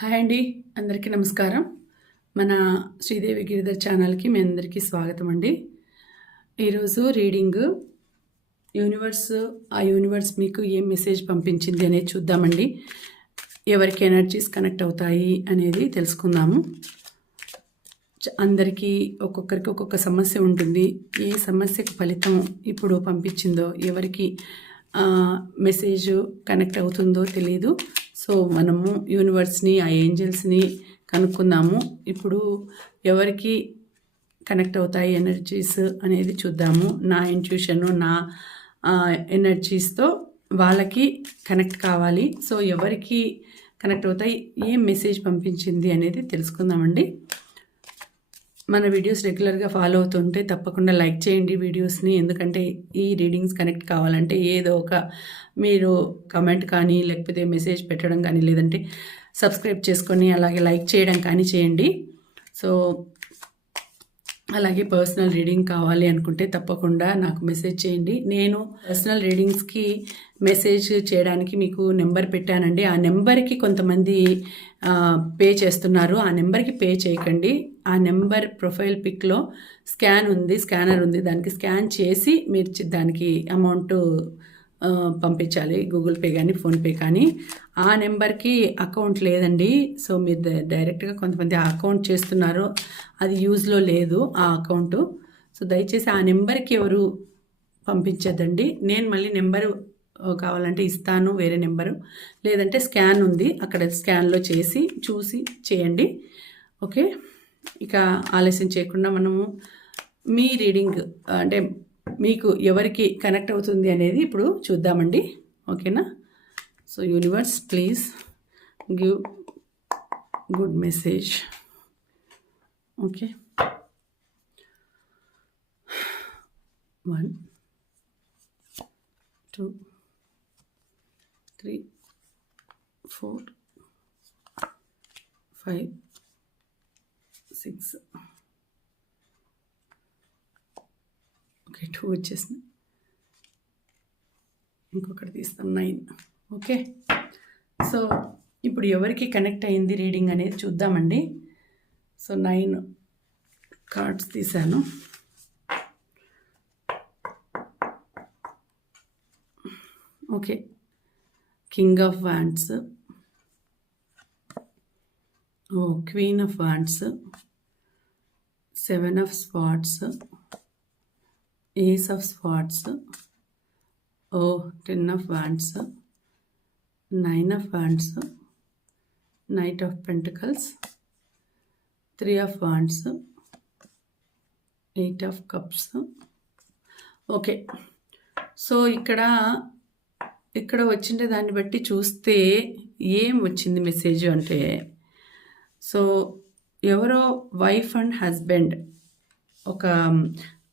Hi అండి అందరికీ నమస్కారం. మన శ్రీదేవి గిరిధర్ ఛానల్కి మీ అందరికీ స్వాగతం అండి. ఈరోజు రీడింగ్ యూనివర్స్ ఆ యూనివర్స్ మీకు ఏం మెసేజ్ పంపించింది అనేది చూద్దామండి. ఎవరికి ఎనర్జీస్ కనెక్ట్ అవుతాయి అనేది తెలుసుకుందాము. అందరికీ ఒక్కొక్కరికి ఒక్కొక్క సమస్య ఉంటుంది. ఏ సమస్యకు ఫలితం ఇప్పుడు పంపించిందో ఎవరికి మెసేజ్ కనెక్ట్ అవుతుందో తెలియదు సో మనము యూనివర్స్ని ఆ ఏంజల్స్ని కనుక్కుందాము. ఇప్పుడు ఎవరికి కనెక్ట్ అవుతాయి ఎనర్జీస్ అనేది చూద్దాము. నా ఇంట్యూషను నా ఎనర్జీస్తో వాళ్ళకి కనెక్ట్ కావాలి. సో ఎవరికి కనెక్ట్ అవుతాయి ఏం మెసేజ్ పంపించింది అనేది తెలుసుకుందామండి. మన వీడియోస్ రెగ్యులర్గా ఫాలో అవుతుంటే తప్పకుండా లైక్ చేయండి వీడియోస్ని ఎందుకంటే ఈ రీడింగ్స్ కనెక్ట్ కావాలంటే ఏదో ఒక మీరు కమెంట్ కానీ లేకపోతే మెసేజ్ పెట్టడం కానీ లేదంటే సబ్స్క్రైబ్ చేసుకొని అలాగే లైక్ చేయడం కానీ చేయండి. సో అలాగే పర్సనల్ రీడింగ్ కావాలి అనుకుంటే తప్పకుండా నాకు మెసేజ్ చేయండి. నేను పర్సనల్ రీడింగ్స్కి మెసేజ్ చేయడానికి మీకు నెంబర్ పెట్టానండి. ఆ నెంబర్కి కొంతమంది పే చేస్తున్నారు. ఆ నెంబర్కి పే చేయకండి. ఆ నెంబర్ ప్రొఫైల్ పిక్లో స్కాన్ ఉంది స్కానర్ ఉంది. దానికి స్కాన్ చేసి మీరు దానికి అమౌంట్ పంపించాలి. గూగుల్ పే కానీ ఫోన్పే కానీ. ఆ నెంబర్కి అకౌంట్ లేదండి. సో మీరు డైరెక్ట్గా కొంతమంది ఆ అకౌంట్ చేస్తున్నారు. అది యూజ్లో లేదు ఆ అకౌంట్. సో దయచేసి ఆ నెంబర్కి ఎవరు పంపించద్దండి. నేను మళ్ళీ నెంబరు కావాలంటే ఇస్తాను వేరే నెంబరు. లేదంటే స్కాన్ ఉంది. అక్కడ స్కాన్లో చేసి చూసి చేయండి. ఓకే? ఇక ఆలస్యం చేయకుండా మనము మీ రీడింగ్ అంటే మీకు ఎవరికి కనెక్ట్ అవుతుంది అనేది ఇప్పుడు చూద్దామండి. ఓకేనా? So universe please give good message. Okay. One two three four five six. Okay two వచ్చేసింది. ఇంకొకటి తీస్తాం నైన్. ఓకే సో ఇప్పుడు ఎవరికి కనెక్ట్ అయింది రీడింగ్ అనేది చూద్దామండి. సో నైన్ కార్డ్స్ తీశాను. Okay king of wands oh queen of wands seven of spots ace of spots oh ten of wands nine of wands knight of pentacles three of wands eight of cups. Okay. So ఇక్కడ ఇక్కడ వచ్చిండే దాన్ని బట్టి చూస్తే ఏం వచ్చింది message అంటే so ఎవరో వైఫ్ అండ్ హస్బెండ్ ఒక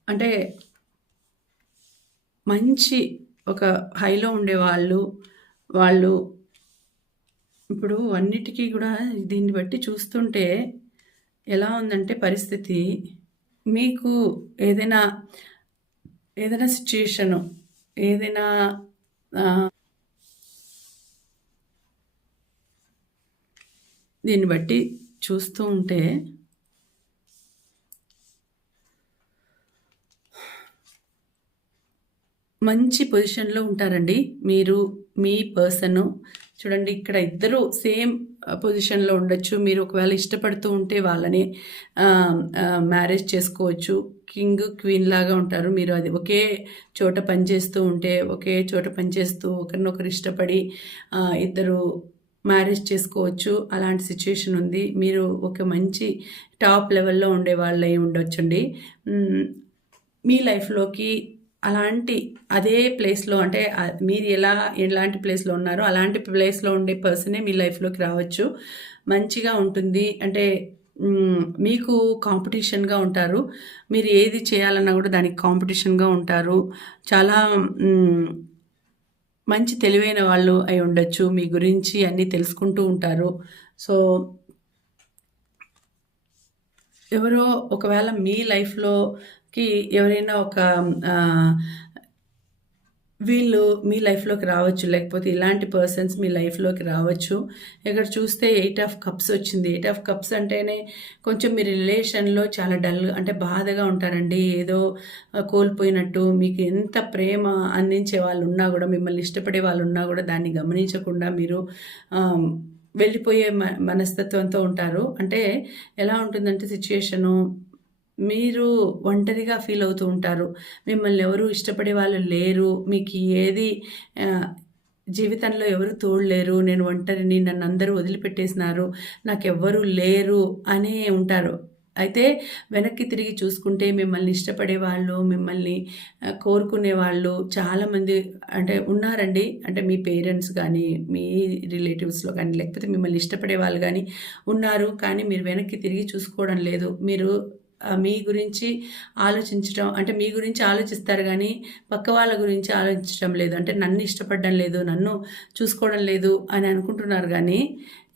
అంటే మంచి ఒక హైలో ఉండేవాళ్ళు వాళ్ళు ఇప్పుడు అన్నిటికీ కూడా దీన్ని బట్టి చూస్తుంటే ఎలా ఉందంటే పరిస్థితి మీకు ఏదైనా ఏదైనా సిచ్యుయేషను ఏదైనా దీన్ని బట్టి చూస్తూ ఉంటే మంచి పొజిషన్లో ఉంటారండి. మీరు మీ పర్సన్. చూడండి ఇక్కడ ఇద్దరు సేమ్ పొజిషన్లో ఉండొచ్చు. మీరు ఒకవేళ ఇష్టపడుతూ ఉంటే వాళ్ళని మ్యారేజ్ చేసుకోవచ్చు. కింగ్ క్వీన్ లాగా ఉంటారు. మీరు అది ఒకే చోట పనిచేస్తూ ఉంటే ఒకే చోట పనిచేస్తూ ఒకరినొకరు ఇష్టపడి ఇద్దరు మ్యారేజ్ చేసుకోవచ్చు. అలాంటి సిచ్యుయేషన్ ఉంది. మీరు ఒక మంచి టాప్ లెవెల్లో ఉండే వాళ్ళు అయి ఉండొచ్చండి. మీ లైఫ్లోకి అలాంటి అదే ప్లేస్లో అంటే మీరు ఎలా ఎలాంటి ప్లేస్లో ఉన్నారో అలాంటి ప్లేస్లో ఉండే పర్సనే మీ లైఫ్లోకి రావచ్చు. మంచిగా ఉంటుంది. అంటే మీకు కాంపిటీషన్గా ఉంటారు. మీరు ఏది చేయాలన్నా కూడా దానికి కాంపిటీషన్గా ఉంటారు. చాలా మంచి తెలివైన వాళ్ళు అయి ఉండొచ్చు మీ గురించి అన్నీ తెలుసుకుంటూ ఉంటారు. సో ఎవరో ఒకవేళ మీ లైఫ్లోకి ఎవరైనా ఒక వీళ్ళు మీ లైఫ్‌లోకి రావచ్చు. లేకపోతే ఇలాంటి పర్సన్స్ మీ లైఫ్‌లోకి రావచ్చు. ఇక్కడ చూస్తే ఎయిట్ ఆఫ్ కప్స్ వచ్చింది. ఎయిట్ ఆఫ్ కప్స్ అంటేనే కొంచెం మీ రిలేషన్‌లో చాలా డల్ అంటే బాధగా ఉంటారండి. ఏదో కోల్పోయినట్టు మీకు ఎంత ప్రేమ అందించే వాళ్ళు ఉన్నా కూడా మిమ్మల్ని ఇష్టపడే వాళ్ళు ఉన్నా కూడా దాన్ని గమనించకుండా మీరు వెళ్ళిపోయే మ మనస్తత్వంతో ఉంటారు. అంటే ఎలా ఉంటుందంటే సిచ్యుయేషను మీరు ఒంటరిగా ఫీల్ అవుతూ ఉంటారు. మిమ్మల్ని ఎవరు ఇష్టపడే వాళ్ళు లేరు. మీకు ఏది జీవితంలో ఎవరు తోడు లేరు. నేను ఒంటరిని. నన్ను అందరూ వదిలిపెట్టేసినారు. నాకెవ్వరూ లేరు అనే ఉంటారు. అయితే వెనక్కి తిరిగి చూసుకుంటే మిమ్మల్ని ఇష్టపడే వాళ్ళు మిమ్మల్ని కోరుకునే వాళ్ళు చాలామంది అంటే ఉన్నారండి. అంటే మీ పేరెంట్స్ కానీ మీ రిలేటివ్స్‌లో కానీ లేకపోతే మిమ్మల్ని ఇష్టపడే వాళ్ళు కానీ ఉన్నారు. కానీ మీరు వెనక్కి తిరిగి చూసుకోవడం లేదు. మీరు మీ గురించి ఆలోచించడం అంటే మీ గురించి ఆలోచిస్తారు కానీ పక్క వాళ్ళ గురించి ఆలోచించడం లేదు. అంటే నన్ను ఇష్టపడడం లేదు, నన్ను చూసుకోవడం లేదు అని అనుకుంటున్నారు కానీ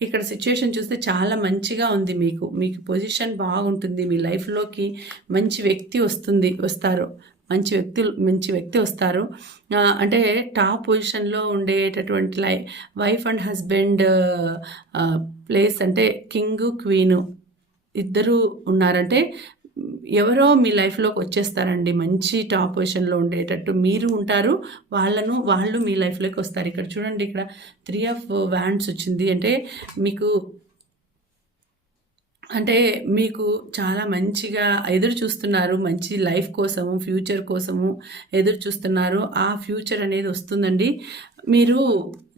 ఇక్కడ సిట్యుయేషన్ చూస్తే చాలా మంచిగా ఉంది మీకు. మీకు పొజిషన్ బాగుంటుంది. మీ లైఫ్‌లోకి మంచి వ్యక్తి వస్తుంది వస్తారు. మంచి వ్యక్తులు మంచి వ్యక్తి వస్తారు. అంటే టాప్ పొజిషన్‌లో ఉండేటటువంటి లై వైఫ్ అండ్ హస్బెండ్ ప్లేస్ అంటే కింగ్ క్వీను ఇద్దరు ఉన్నారంటే ఎవరో మీ లైఫ్‌లోకి వచ్చేస్తారండి. మంచి టాప్ పొజిషన్‌లో ఉండేటట్టు మీరు ఉంటారు. వాళ్ళను వాళ్ళు మీ లైఫ్‌లోకి వస్తారు. ఇక్కడ చూడండి ఇక్కడ త్రీ ఆఫ్ వ్యాండ్స్ వచ్చింది. అంటే మీకు అంటే మీకు చాలా మంచిగా ఎదురు చూస్తున్నారు. మంచి లైఫ్ కోసము, ఫ్యూచర్ కోసము ఎదురు చూస్తున్నారు. ఆ ఫ్యూచర్ అనేది వస్తుందండి. మీరు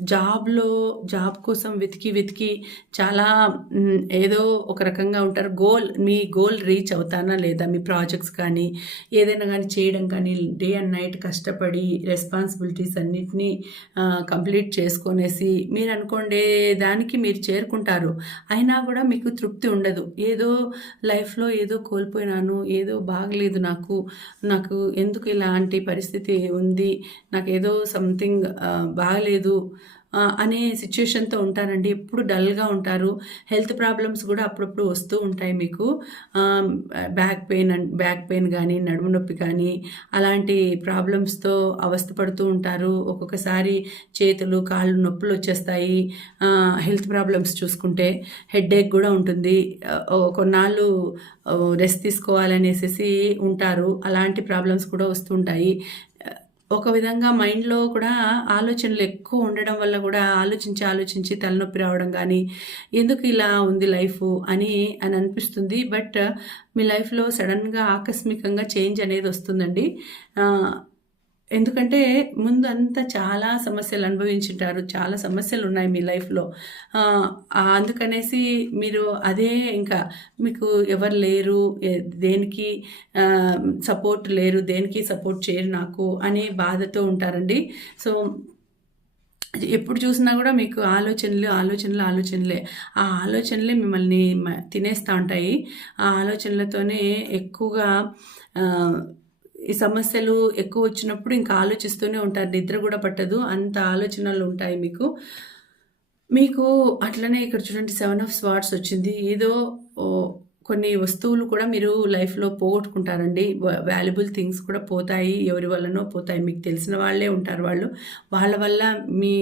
జాబ్‌లో జాబ్ కోసం వెతికి, వెతికి చాలా ఏదో ఒక రకంగా ఉంటారు. గోల్ మీ గోల్ రీచ్ అవుతానా లేదా? మీ ప్రాజెక్ట్స్ కానీ, ఏదైనా కానీ చేయడం కానీ, డే అండ్ నైట్ కష్టపడి రెస్పాన్సిబిలిటీస్ అన్నిటిని కంప్లీట్ చేసుకొనేసి మీరనుకోండే దానికి మీరు చేరుకుంటారు. అయినా కూడా మీకు తృప్తి ఉండదు. ఏదో లైఫ్‌లో ఏదో కోల్పోయినాను, ఏదో బాగలేదు నాకు, నాకు ఎందుకు ఇలాంటి పరిస్థితి ఉంది, నాకు ఏదో సంథింగ్ బాగాలేదు అనే సిట్యుయేషన్‌తో ఉంటారండి. ఎప్పుడు డల్‌గా ఉంటారు. హెల్త్ ప్రాబ్లమ్స్ కూడా అప్పుడప్పుడు వస్తూ ఉంటాయి మీకు. Back pain and back pain కానీ నడుము నొప్పి కానీ, అలాంటి ప్రాబ్లమ్స్‌తో అవస్థ పడుతూ ఉంటారు. ఒక్కొక్కసారి చేతులు, కాళ్ళు నొప్పులు వచ్చేస్తాయి హెల్త్ ప్రాబ్లమ్స్ చూసుకుంటే హెడ్‌ఏక్ కూడా ఉంటుంది. కొన్నాళ్ళు రెస్ట్ తీసుకోవాలనేసేసి ఉంటారు. అలాంటి ప్రాబ్లమ్స్ కూడా వస్తుంటాయి. ఒక విధంగా మైండ్‌లో కూడా ఆలోచనలు ఎక్కువ ఉండడం వల్ల కూడా ఆలోచించి, ఆలోచించి తలనొప్పి రావడం కానీ ఎందుకు ఇలా ఉంది లైఫ్ అని అని అనిపిస్తుంది. బట్ మీ లైఫ్‌లో సడన్గా ఆకస్మికంగా చేంజ్ అనేది వస్తుందండి. ఎందుకంటే ముందు అంతా చాలా సమస్యలు అనుభవించుంటారు. చాలా సమస్యలు ఉన్నాయి మీ లైఫ్‌లో. అందుకనేసి మీరు అదే ఇంకా మీకు ఎవరు లేరు. దేనికి సపోర్ట్ లేరు. దేనికి సపోర్ట్ చేయరు నాకు అనే బాధతో ఉంటారండి. సో ఎప్పుడు చూసినా కూడా మీకు ఆలోచనలు, ఆలోచనలు, ఆలోచనలే. ఆ ఆలోచనలే మిమ్మల్ని తినేస్తూ ఉంటాయి. ఆ ఆలోచనలతోనే ఎక్కువగా ఈ సమస్యలు ఎక్కువ వచ్చినప్పుడు ఇంకా ఆలోచిస్తూనే ఉంటారు. నిద్ర కూడా పట్టదు. అంత ఆలోచనలు ఉంటాయి మీకు. మీకు అట్లనే ఇక్కడ చూడండి సెవెన్ ఆఫ్ స్వార్ట్స్ వచ్చింది. ఏదో కొన్ని వస్తువులు కూడా మీరు లైఫ్‌లో పోగొట్టుకుంటారండి. వాల్యుబుల్ థింగ్స్ కూడా పోతాయి. ఎవరి వల్లనో పోతాయి. మీకు తెలిసిన వాళ్ళే ఉంటారు వాళ్ళు. వాళ్ళ వల్ల మీ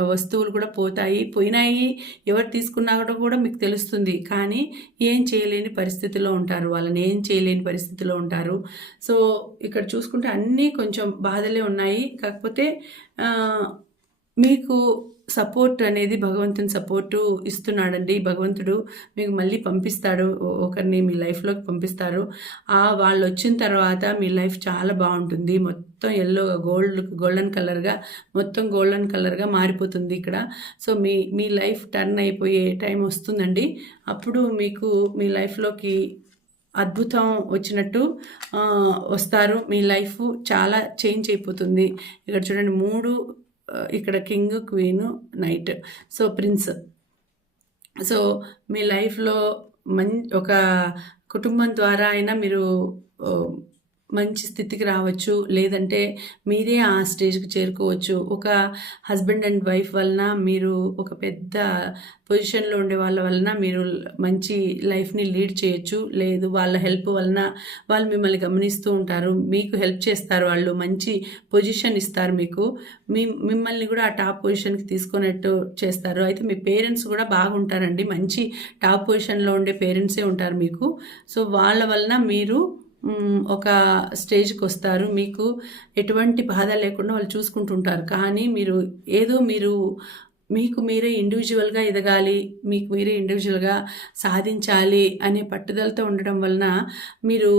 వస్తువులు కూడా పోతాయి. పోయినాయి. ఎవరు తీసుకున్నారో కూడా మీకు తెలుస్తుంది. కానీ ఏం చేయలేని పరిస్థితిలో ఉంటారు. వాళ్ళని ఏం చేయలేని పరిస్థితిలో ఉంటారు. సో, ఇక్కడ చూసుకుంటే అన్నీ కొంచెం బాధలే ఉన్నాయి. కాకపోతే మీకు సపోర్ట్ అనేది భగవంతుని సపోర్టు ఇస్తున్నాడండి. భగవంతుడు మీకు మళ్ళీ పంపిస్తాడు. ఒకరిని మీ లైఫ్‌లోకి పంపిస్తారు. ఆ వాళ్ళొచ్చిన తర్వాత మీ లైఫ్ చాలా బాగుంటుంది మొత్తం ఎల్లో గోల్డ్ గోల్డెన్ కలర్‌గా మొత్తం గోల్డెన్ కలర్‌గా మారిపోతుంది ఇక్కడ. సో, మీ మీ లైఫ్ టర్న్ అయిపోయే టైం వస్తుందండి. అప్పుడు మీకు మీ లైఫ్‌లోకి అద్భుతం వచ్చినట్టు వస్తారు. మీ లైఫ్ చాలా చేంజ్ అయిపోతుంది. ఇక్కడ చూడండి మూడు ఇక్కడ king, queen, knight. So, prince. So, మీ లైఫ్‌లో మన్ ఒక కుటుంబం ద్వారా అయినా మీరు మంచి స్థితికి రావచ్చు. లేదంటే మీరే ఆ స్టేజ్కి చేరుకోవచ్చు. ఒక హస్బెండ్ అండ్ వైఫ్ వలన మీరు ఒక పెద్ద పొజిషన్లో ఉండే వాళ్ళ వలన మీరు మంచి లైఫ్ని లీడ్ చేయొచ్చు. లేదు వాళ్ళ హెల్ప్ వలన వాళ్ళు మిమ్మల్ని గమనిస్తూ ఉంటారు. మీకు హెల్ప్ చేస్తారు వాళ్ళు. మంచి పొజిషన్ ఇస్తారు మీకు. మీ మిమ్మల్ని కూడా ఆ టాప్ పొజిషన్కి తీసుకున్నట్టు చేస్తారు. అయితే మీ పేరెంట్స్ కూడా బాగుంటారండి. మంచి టాప్ పొజిషన్లో ఉండే పేరెంట్సే ఉంటారు మీకు. సో వాళ్ళ వలన మీరు ఒక స్టేజ్కి వస్తారు. మీకు ఎటువంటి బాధ లేకుండా వాళ్ళు చూసుకుంటుంటారు. కానీ మీరు ఏదో మీరు మీకు మీరే ఇండివిజువల్గా ఎదగాలి మీకు మీరే ఇండివిజువల్గా సాధించాలి అనే పట్టుదలతో ఉండడం వలన మీరు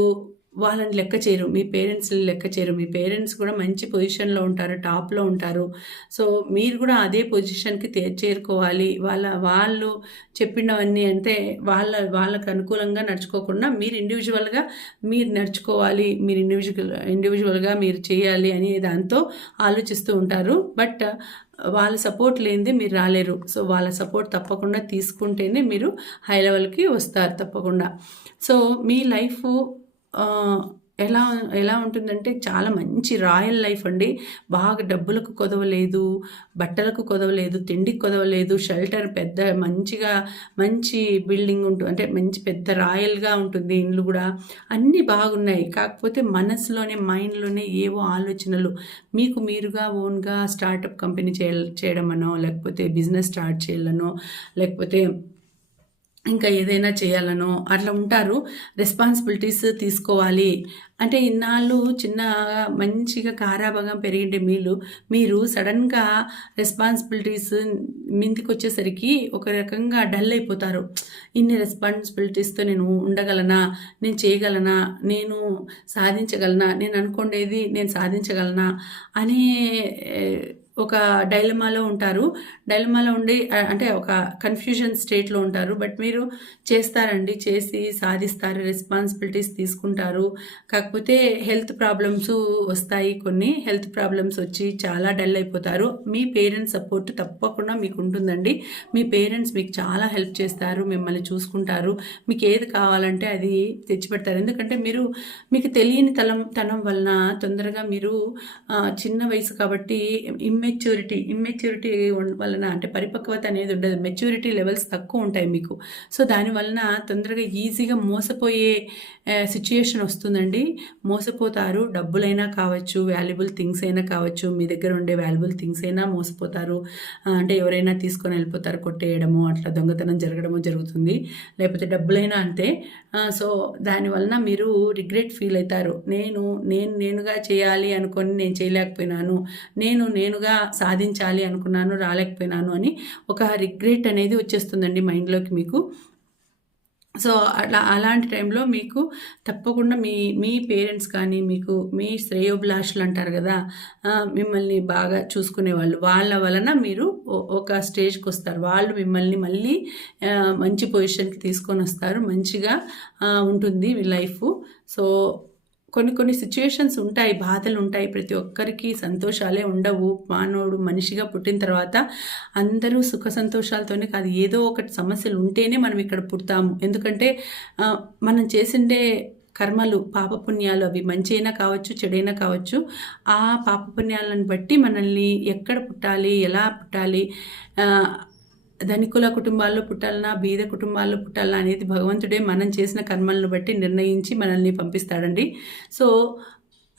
వాళ్ళని లెక్క చేయరు. మీ పేరెంట్స్ని లెక్క చేయరు. మీ పేరెంట్స్ కూడా మంచి పొజిషన్లో ఉంటారు. టాప్లో ఉంటారు. సో మీరు కూడా అదే పొజిషన్కి చేరుకోవాలి. వాళ్ళ వాళ్ళు చెప్పినవన్నీ అంటే వాళ్ళ వాళ్ళకు అనుకూలంగా నడుచుకోకుండా మీరు ఇండివిజువల్గా మీరు నడుచుకోవాలి. మీరు ఇండివిజువల్ ఇండివిజువల్గా మీరు చేయాలి అనే దాంతో ఆలోచిస్తూ ఉంటారు. బట్ వాళ్ళ సపోర్ట్ లేనిదే మీరు రాలేరు. సో వాళ్ళ సపోర్ట్ తప్పకుండా తీసుకుంటేనే మీరు హై లెవెల్కి వస్తారు తప్పకుండా. సో మీ లైఫ్ ఎలా ఎలా ఉంటుందంటే చాలా మంచి రాయల్ లైఫ్ అండి. బాగా డబ్బులకు కొదవలేదు బట్టలకు కొదవలేదు తిండికి కొదవలేదు షెల్టర్ పెద్ద మంచిగా మంచి బిల్డింగ్ ఉంటుంది అంటే మంచి పెద్ద రాయల్గా ఉంటుంది ఇండ్లు కూడా. అన్నీ బాగున్నాయి. కాకపోతే మనసులోనే మైండ్లోనే ఏవో ఆలోచనలు. మీకు మీరుగా ఓన్గా స్టార్టప్ కంపెనీ చేయ చేయడమనో లేకపోతే బిజినెస్ స్టార్ట్ చేయాలనో లేకపోతే ఇంకా ఏదైనా చేయాలనో అట్లా ఉంటారు. రెస్పాన్సిబిలిటీస్ తీసుకోవాలి. అంటే ఇన్నాళ్ళు చిన్న మంచిగా కారాభాగం పెరిగిండే మీరు మీరు సడన్గా రెస్పాన్సిబిలిటీస్ మిందికి వచ్చేసరికి ఒక రకంగా డల్ అయిపోతారు. ఇన్ని రెస్పాన్సిబిలిటీస్తో నేను ఉండగలనా? నేను చేయగలనా? నేను సాధించగలనా? నేను అనుకునేది నేను సాధించగలనా? అనే ఒక డైలమాలో ఉంటారు. డైలమాలో ఉండి అంటే ఒక కన్ఫ్యూజన్ స్టేట్లో ఉంటారు. బట్ మీరు చేస్తారండి. చేసి సాధిస్తారు. రెస్పాన్సిబిలిటీస్ తీసుకుంటారు. కాకపోతే హెల్త్ ప్రాబ్లమ్స్ వస్తాయి కొన్ని. హెల్త్ ప్రాబ్లమ్స్ వచ్చి చాలా డల్ అయిపోతారు. మీ పేరెంట్స్ సపోర్ట్ తప్పకుండా మీకు ఉంటుందండి. మీ పేరెంట్స్ మీకు చాలా హెల్ప్ చేస్తారు. మిమ్మల్ని చూసుకుంటారు. మీకు ఏది కావాలంటే అది తెచ్చిపెడతారు. ఎందుకంటే మీరు మీకు తెలియని తలం తనం వలన తొందరగా మీరు చిన్న వయసు కాబట్టి ఇమ్మెచ్యూరిటీ ఇమ్మెచ్యూరిటీ వలన అంటే పరిపక్వత అనేది ఉండదు. మెచ్యూరిటీ లెవెల్స్ తక్కువ ఉంటాయి మీకు. సో దాని వలన తొందరగా ఈజీగా మోసపోయే సిచ్యుయేషన్ వస్తుందండి. మోసపోతారు. డబ్బులైనా కావచ్చు వాల్యుబుల్ థింగ్స్ అయినా కావచ్చు మీ దగ్గర ఉండే వాల్యుబుల్ థింగ్స్ అయినా మోసపోతారు. అంటే ఎవరైనా తీసుకొని వెళ్ళిపోతారు కొట్టేయడము అట్లా దొంగతనం జరగడము జరుగుతుంది. లేకపోతే డబ్బులైనా అంతే. సో దాని వలన మీరు రిగ్రెట్ ఫీల్ అవుతారు. నేను నేను నేనుగా చేయాలి అనుకొని నేను చేయలేకపోయినాను. నేను నేనుగా సాధించాలి అనుకున్నాను రాలేకపోయినాను అని ఒక రిగ్రెట్ అనేది వచ్చేస్తుందండి మైండ్లోకి మీకు. సో అట్లా అలాంటి టైంలో మీకు తప్పకుండా మీ మీ పేరెంట్స్ కానీ మీకు మీ శ్రేయోభిలాషులు అంటారు కదా మిమ్మల్ని బాగా చూసుకునే వాళ్ళు వాళ్ళ వలన మీరు ఒక స్టేజ్కి వస్తారు. వాళ్ళు మిమ్మల్ని మళ్ళీ మంచి పొజిషన్కి తీసుకొని వస్తారు. మంచిగా ఉంటుంది మీ లైఫ్. సో కొన్ని కొన్ని సిచ్యుయేషన్స్ ఉంటాయి బాధలు ఉంటాయి. ప్రతి ఒక్కరికి సంతోషాలే ఉండవు. మానవుడు మనిషిగా పుట్టిన తర్వాత అందరూ సుఖ సంతోషాలతోనే కాదు ఏదో ఒకటి సమస్యలు ఉంటేనే మనం ఇక్కడ పుడతాము. ఎందుకంటే మనం చేసిండే కర్మలు పాపపుణ్యాలు అవి మంచి అయినా కావచ్చు చెడైనా కావచ్చు ఆ పాపపుణ్యాలను బట్టి మనల్ని ఎక్కడ పుట్టాలి ఎలా పుట్టాలి ధనికుల కుటుంబాల్లో పుట్టాలనా బీద కుటుంబాల్లో పుట్టాలనా అనేది భగవంతుడే మనం చేసిన కర్మలను బట్టి నిర్ణయించి మనల్ని పంపిస్తాడండి. సో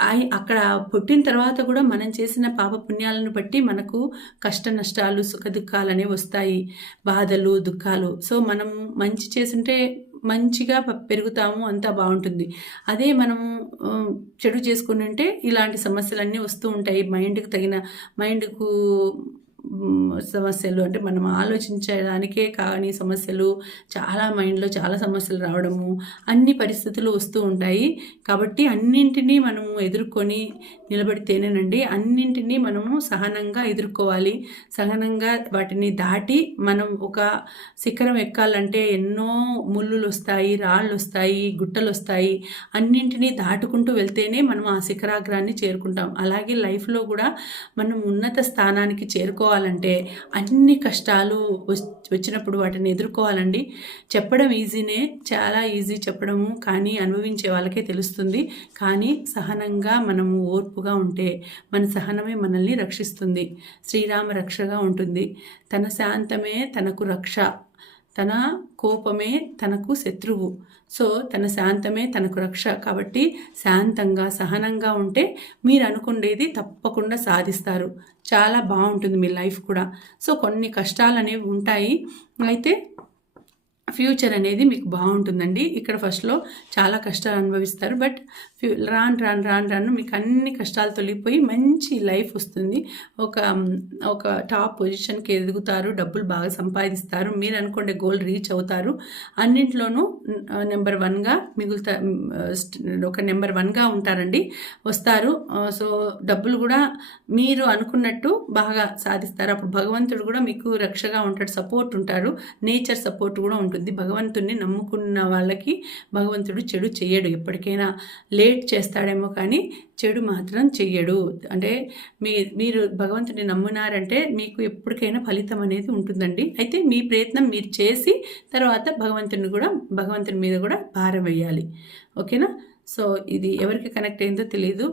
ఆయ- అక్కడ పుట్టిన తర్వాత కూడా మనం చేసిన పాప పుణ్యాలను బట్టి మనకు కష్ట నష్టాలు సుఖ దుఃఖాలు అనేవి వస్తాయి. బాధలు దుఃఖాలు. సో మనం మంచి చేసుంటే మంచిగా పెరుగుతాము అంతా బాగుంటుంది. అదే మనం చెడు చేసుకుని ఉంటే ఇలాంటి సమస్యలన్నీ వస్తూ ఉంటాయి. మైండ్కి తగిన మైండ్కు సమస్యలు అంటే మనం ఆలోచించడానికే కాని సమస్యలు చాలా మైండ్లో చాలా సమస్యలు రావడము అన్ని పరిస్థితులు వస్తూ ఉంటాయి. కాబట్టి అన్నింటినీ మనము ఎదుర్కొని నిలబడితేనేనండి అన్నింటినీ మనము సహనంగా ఎదుర్కోవాలి. సహనంగా వాటిని దాటి మనం ఒక శిఖరం ఎక్కాలంటే ఎన్నో ముళ్ళులు వస్తాయి రాళ్ళు వస్తాయి గుట్టలు వస్తాయి అన్నింటినీ దాటుకుంటూ వెళ్తేనే మనం ఆ శిఖరాగ్రాన్ని చేరుకుంటాం. అలాగే లైఫ్లో కూడా మనం ఉన్నత స్థానానికి చేరుకోవాలి. ఎదుర్కోవాలంటే అన్ని కష్టాలు వచ్చినప్పుడు వాటిని ఎదుర్కోవాలండి. చెప్పడం ఈజీనే చాలా ఈజీ చెప్పడము కానీ అనుభవించే వాళ్ళకే తెలుస్తుంది. కానీ సహనంగా మనము ఓర్పుగా ఉంటే మన సహనమే మనల్ని రక్షిస్తుంది. శ్రీరామ రక్షగా ఉంటుంది. తన శాంతమే తనకు రక్ష. తన కోపమే తనకు శత్రువు. సో తన శాంతమే తనకు రక్ష. కాబట్టి శాంతంగా సహనంగా ఉంటే మీరు అనుకునేది తప్పకుండా సాధిస్తారు. చాలా బాగుంటుంది మీ లైఫ్ కూడా. సో కొన్ని కష్టాలు అనేవి ఉంటాయి. అయితే ఫ్యూచర్ అనేది మీకు బాగుంటుందండి. ఇక్కడ ఫస్ట్లో చాలా కష్టాలు అనుభవిస్తారు. బట్ ఫ్యూ రాను రాను రాను రాను మీకు అన్ని కష్టాలు తొలగిపోయి మంచి లైఫ్ వస్తుంది. ఒక ఒక టాప్ పొజిషన్కి ఎదుగుతారు. డబ్బులు బాగా సంపాదిస్తారు. మీరు అనుకునే గోల్ రీచ్ అవుతారు. అన్నింట్లోనూ నెంబర్ వన్గా మిగులుతా ఒక నెంబర్ వన్గా ఉంటారండి. వస్తారు. సో డబ్బులు కూడా మీరు అనుకున్నట్టు బాగా సాధిస్తారు. అప్పుడు భగవంతుడు కూడా మీకు రక్షగా ఉంటాడు. సపోర్ట్ ఉంటారు. నేచర్ సపోర్ట్ కూడా ఉంటుంది. భగవంతుడిని నమ్ముకున్న వాళ్ళకి భగవంతుడు చెడు చెయ్యడు. ఎప్పటికైనా లేట్ చేస్తాడేమో కానీ చెడు మాత్రం చెయ్యడు. అంటే మీ మీరు భగవంతుడిని నమ్మునారంటే మీకు ఎప్పటికైనా ఫలితం అనేది ఉంటుందండి. అయితే మీ ప్రయత్నం మీరు చేసి తర్వాత భగవంతుని కూడా భగవంతుని మీద కూడా భారం వేయాలి. ఓకేనా? సో ఇది ఎవరికి కనెక్ట్ అయిందో తెలియదు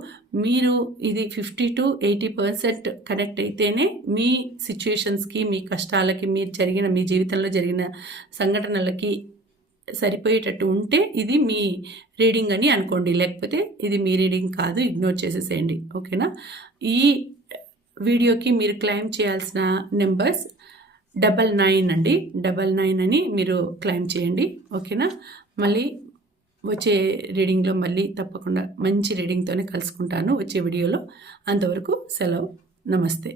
మీరు ఇది fifty to eighty percent connect అయితేనే మీ సిచ్యుయేషన్స్కి మీ కష్టాలకి మీరు జరిగిన మీ జీవితంలో జరిగిన సంఘటనలకి సరిపోయేటట్టు ఉంటే ఇది మీ రీడింగ్ అని అనుకోండి. లేకపోతే ఇది మీ రీడింగ్ కాదు ఇగ్నోర్ చేసేసేయండి. ఓకేనా? ఈ వీడియోకి మీరు క్లైమ్ చేయాల్సిన నెంబర్స్ డబల్ నైన్ అండి. డబల్ నైన్ అని మీరు క్లైమ్ చేయండి. ఓకేనా? మళ్ళీ వచ్చే రీడింగ్లో మళ్ళీ తప్పకుండా మంచి రీడింగ్తోనే కలుసుకుంటాను వచ్చే వీడియోలో. అంతవరకు సెలవు. నమస్తే.